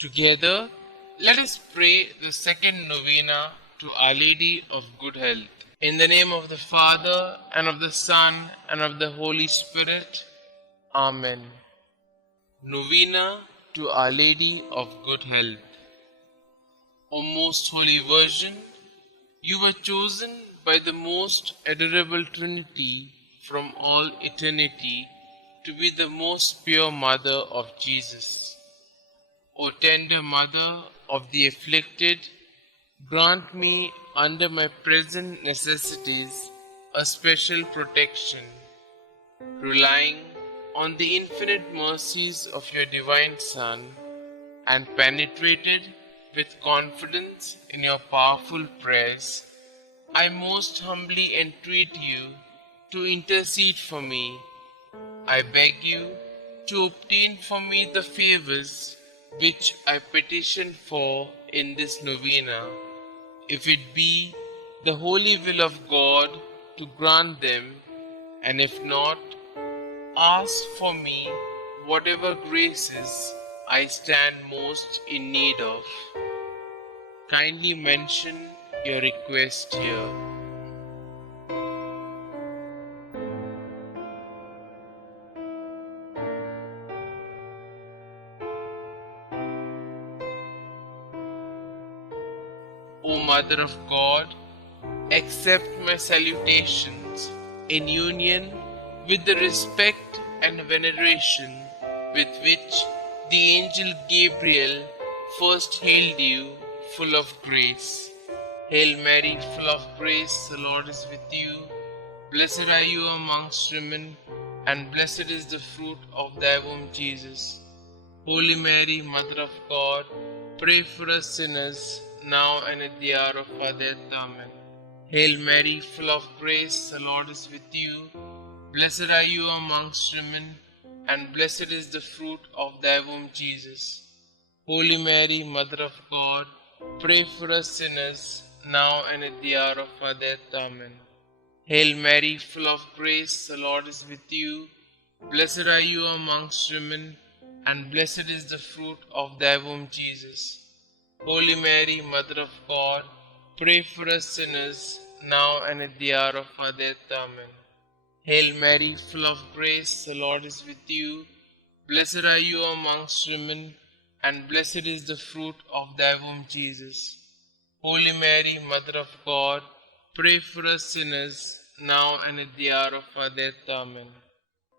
Together, let us pray the second novena to Our Lady of Good Health. In the name of the Father, and of the Son, and of the Holy Spirit. Amen. Novena to Our Lady of Good Health. O most holy Virgin, you were chosen by the most adorable Trinity from all eternity to be the most pure Mother of Jesus. O tender Mother of the afflicted, grant me under my present necessities a special protection, relying on the infinite mercies of your divine Son, and penetrated with confidence in your powerful prayers, I most humbly entreat you to intercede for me. I beg you to obtain for me the favors which I petition for in this novena, if it be the holy will of God to grant them, and if not, ask for me whatever graces I stand most in need of. Kindly mention your request here. O Mother of God, accept my salutations in union with the respect and veneration with which the angel Gabriel first hailed you, full of grace. Hail Mary, full of grace, the Lord is with you. Blessed are you amongst women, and blessed is the fruit of thy womb, Jesus. Holy Mary, Mother of God, pray for us sinners, now and at the hour of our death. Amen. Hail Mary, full of grace, the Lord is with you. Blessed are you amongst women, and blessed is the fruit of thy womb, Jesus. Holy Mary, Mother of God, pray for us sinners, now and at the hour of our death. Amen. Hail Mary, full of grace, the Lord is with you. Blessed are you amongst women, and blessed is the fruit of thy womb, Jesus. Holy Mary, Mother of God, pray for us sinners, now and at the hour of our death. Amen. Hail Mary, full of grace, the Lord is with you. Blessed are you amongst women, and blessed is the fruit of thy womb, Jesus. Holy Mary, Mother of God, pray for us sinners, now and at the hour of our death. Amen.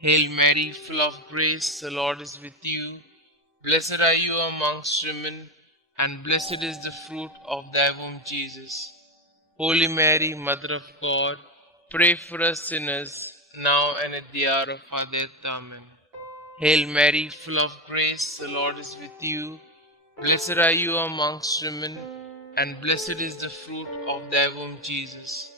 Hail Mary, full of grace, the Lord is with you. Blessed are you amongst women, and blessed is the fruit of thy womb, Jesus. Holy Mary, Mother of God, pray for us sinners, now and at the hour of our death. Amen. Hail Mary, full of grace, the Lord is with you. Blessed are you amongst women, and blessed is the fruit of thy womb, Jesus.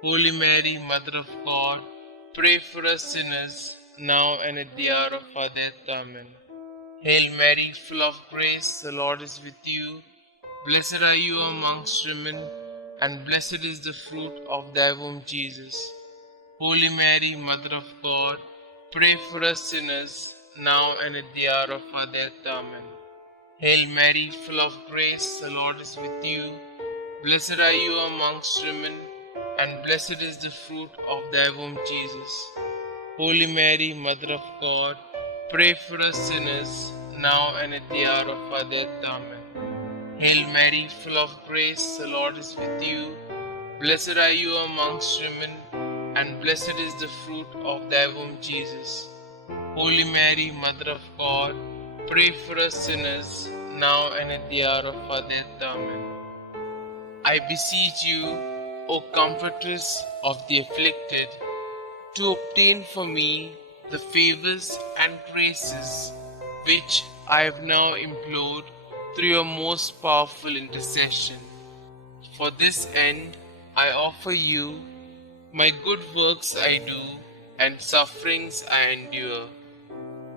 Holy Mary, Mother of God, pray for us sinners, now and at the hour of our death. Amen. Hail Mary, full of grace, the Lord is with you. Blessed are you amongst women, and blessed is the fruit of thy womb, Jesus. Holy Mary, Mother of God, pray for us sinners, now and at the hour of our death. Amen. Hail Mary, full of grace, the Lord is with you. Blessed are you amongst women, and blessed is the fruit of thy womb, Jesus. Holy Mary, Mother of God, pray for us sinners, now and at the hour of our death. Amen. Hail Mary, full of grace, the Lord is with you. Blessed are you amongst women, and blessed is the fruit of thy womb, Jesus. Holy Mary, Mother of God, pray for us sinners, now and at the hour of our death. Amen. I beseech you, O Comfortress of the afflicted, to obtain for me the favors and graces which I have now implored through your most powerful intercession. For this end, I offer you my good works I do, and sufferings I endure.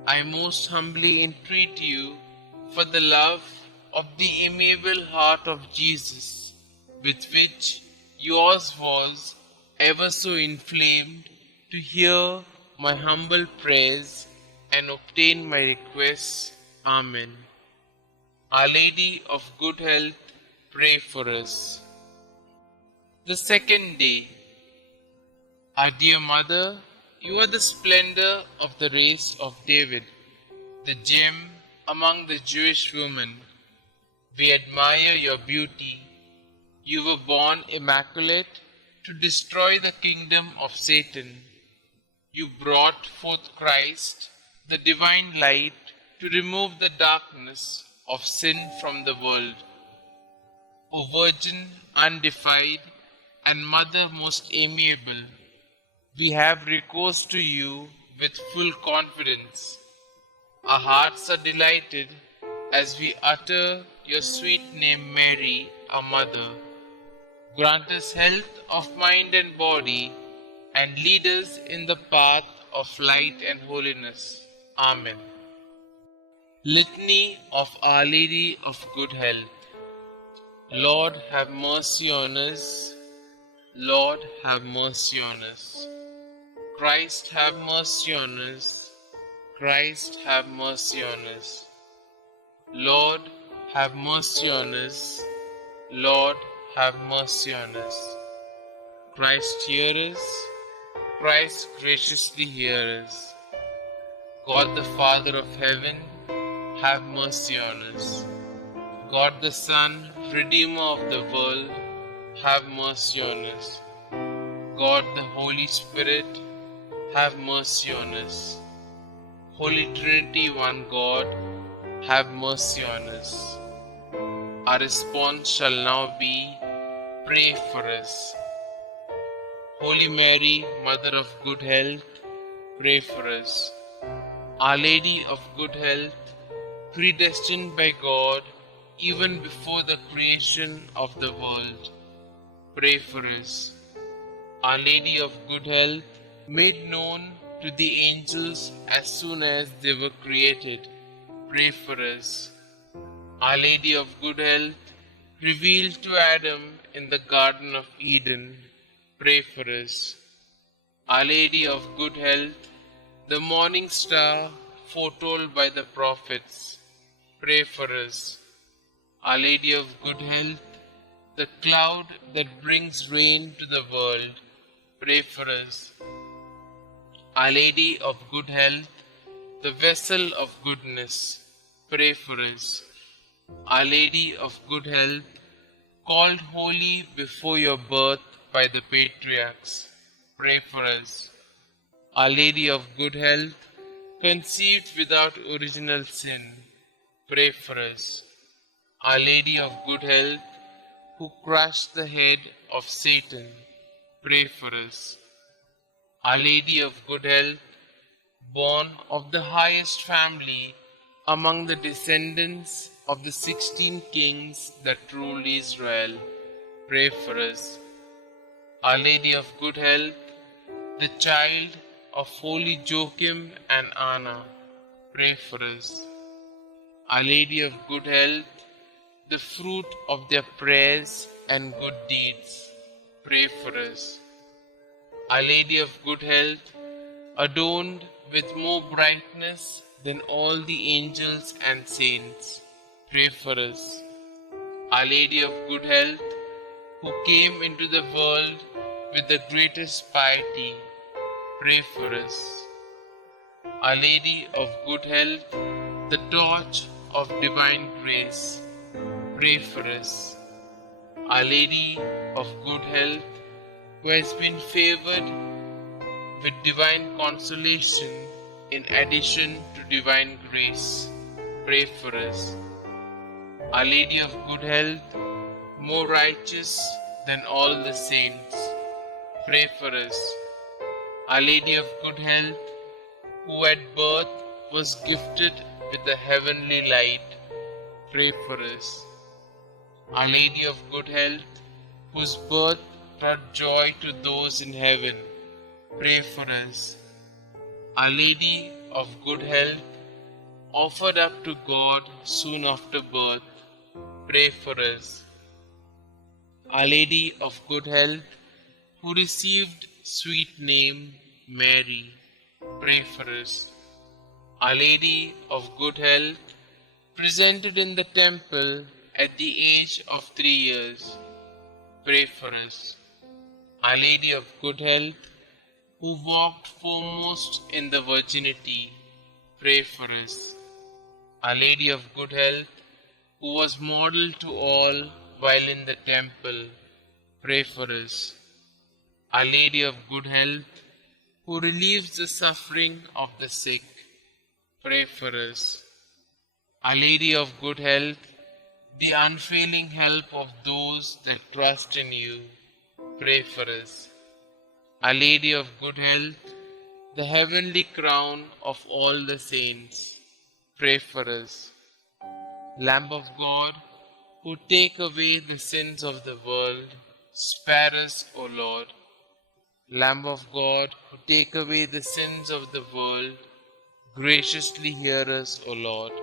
I most humbly entreat you, for the love of the amiable heart of Jesus, with which yours was ever so inflamed, to hear my humble prayers and obtain my requests. Amen. Our Lady of Good Health, pray for us. The second day. Our dear Mother, you are the splendor of the race of David, the gem among the Jewish women. We admire your beauty. You were born immaculate to destroy the kingdom of Satan. You brought forth Christ, the divine light, to remove the darkness of sin from the world. O Virgin undefiled and Mother most amiable, we have recourse to you with full confidence. Our hearts are delighted as we utter your sweet name Mary, our Mother. Grant us health of mind and body, and lead us in the path of light and holiness. Amen. Litany of Our Lady of Good Health. Lord, have mercy on us. Lord, have mercy on us. Christ, have mercy on us. Christ, have mercy on us. Lord, have mercy on us. Lord, have mercy on us. Christ, hear us. Christ, graciously hear us. God the Father of heaven, have mercy on us. God the Son, Redeemer of the world, have mercy on us. God the Holy Spirit, have mercy on us. Holy Trinity, one God, have mercy on us. Our response shall now be, pray for us. Holy Mary, Mother of Good Health, pray for us. Our Lady of Good Health, predestined by God even before the creation of the world, pray for us. Our Lady of Good Health, made known to the angels as soon as they were created, pray for us. Our Lady of Good Health, revealed to Adam in the Garden of Eden, pray for us. Our Lady of Good Health, the morning star foretold by the prophets, pray for us. Our Lady of Good Health, the cloud that brings rain to the world, pray for us. Our Lady of Good Health, the vessel of goodness, pray for us. Our Lady of Good Health, called holy before your birth by the patriarchs, pray for us. Our Lady of Good Health, conceived without original sin, pray for us. Our Lady of Good Health, who crushed the head of Satan, pray for us. Our Lady of Good Health, born of the highest family among the descendants of the 16 kings that ruled Israel, pray for us. Our Lady of Good Health, the child of holy Joachim and Anna, pray for us. Our Lady of Good Health, the fruit of their prayers and good deeds, pray for us. Our Lady of Good Health, adorned with more brightness than all the angels and saints, pray for us. Our Lady of Good Health, who came into the world with the greatest piety, pray for us. Our Lady of Good Health, the torch of divine grace, pray for us. Our Lady of Good Health, who has been favored with divine consolation in addition to divine grace, pray for us. Our Lady of Good Health, more righteous than all the saints, pray for us. Our Lady of Good Health, who at birth was gifted with the heavenly light, pray for us. Our Lady of Good Health, whose birth brought joy to those in heaven, pray for us. Our Lady of Good Health, offered up to God soon after birth, pray for us. Our Lady of Good Health, who received sweet name Mary, pray for us. Our Lady of Good Health, presented in the temple at the age of 3 years. Pray for us. Our Lady of Good Health, who walked foremost in the virginity, pray for us. Our Lady of Good Health, who was model to all while in the temple, pray for us. Our Lady of Good Health, who relieves the suffering of the sick, pray for us. Our Lady of Good Health, the unfailing help of those that trust in you, pray for us. Our Lady of Good Health, the heavenly crown of all the saints, pray for us. Lamb of God, who take away the sins of the world, spare us, O Lord. Lamb of God, who take away the sins of the world, graciously hear us, O Lord.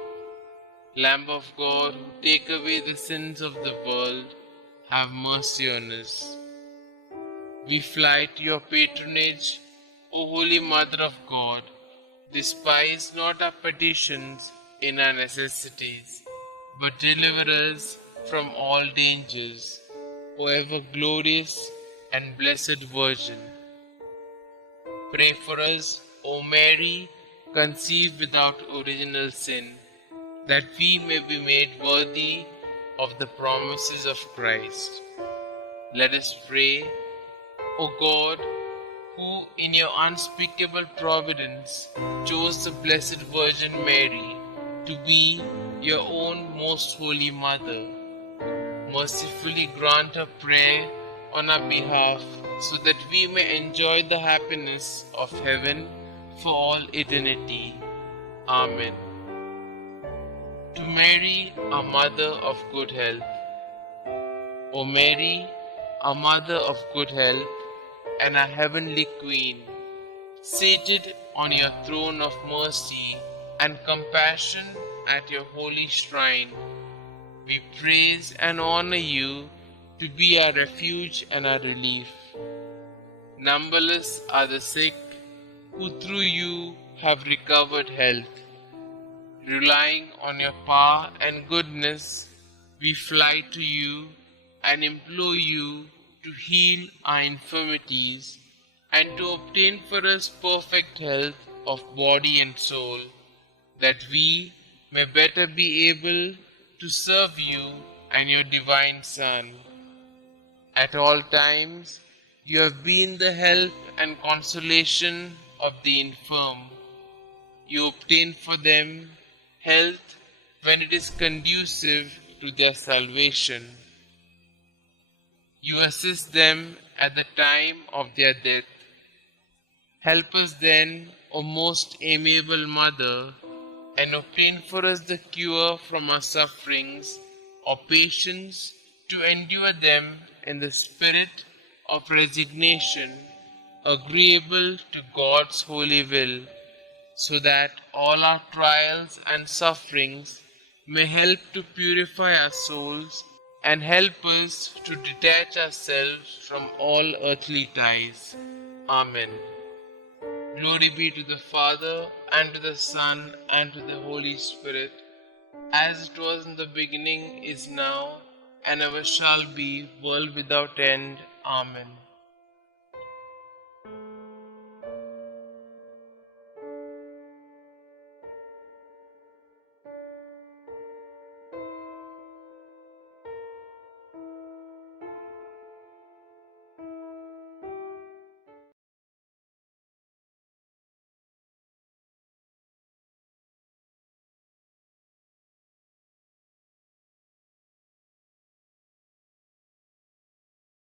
Lamb of God, who take away the sins of the world, have mercy on us. We fly to your patronage, O Holy Mother of God. Despise not our petitions in our necessities, but deliver us from all dangers, O ever glorious and blessed Virgin. Pray for us, O Mary, conceived without original sin, that we may be made worthy of the promises of Christ. Let us pray. O God, who in your unspeakable providence chose the Blessed Virgin Mary to be your own most holy Mother, mercifully grant a prayer on our behalf so that we may enjoy the happiness of heaven for all eternity. Amen. To Mary, our Mother of Good Health. O Mary, our Mother of Good Health and our Heavenly Queen, seated on your throne of mercy and compassion at your holy shrine, we praise and honor you to be our refuge and our relief. Numberless are the sick who through you have recovered health. Relying on your power and goodness, we fly to you and implore you to heal our infirmities and to obtain for us perfect health of body and soul, that we may better be able to serve you and your divine Son. At all times, you have been the help and consolation of the infirm. You obtain for them health when it is conducive to their salvation. You assist them at the time of their death. Help us then, O most amiable Mother, and obtain for us the cure from our sufferings, or patience to endure them in the spirit of resignation, agreeable to God's holy will, so that all our trials and sufferings may help to purify our souls and help us to detach ourselves from all earthly ties. Amen. Glory be to the Father, and to the Son, and to the Holy Spirit, as it was in the beginning, is now, and ever shall be, world without end. Amen.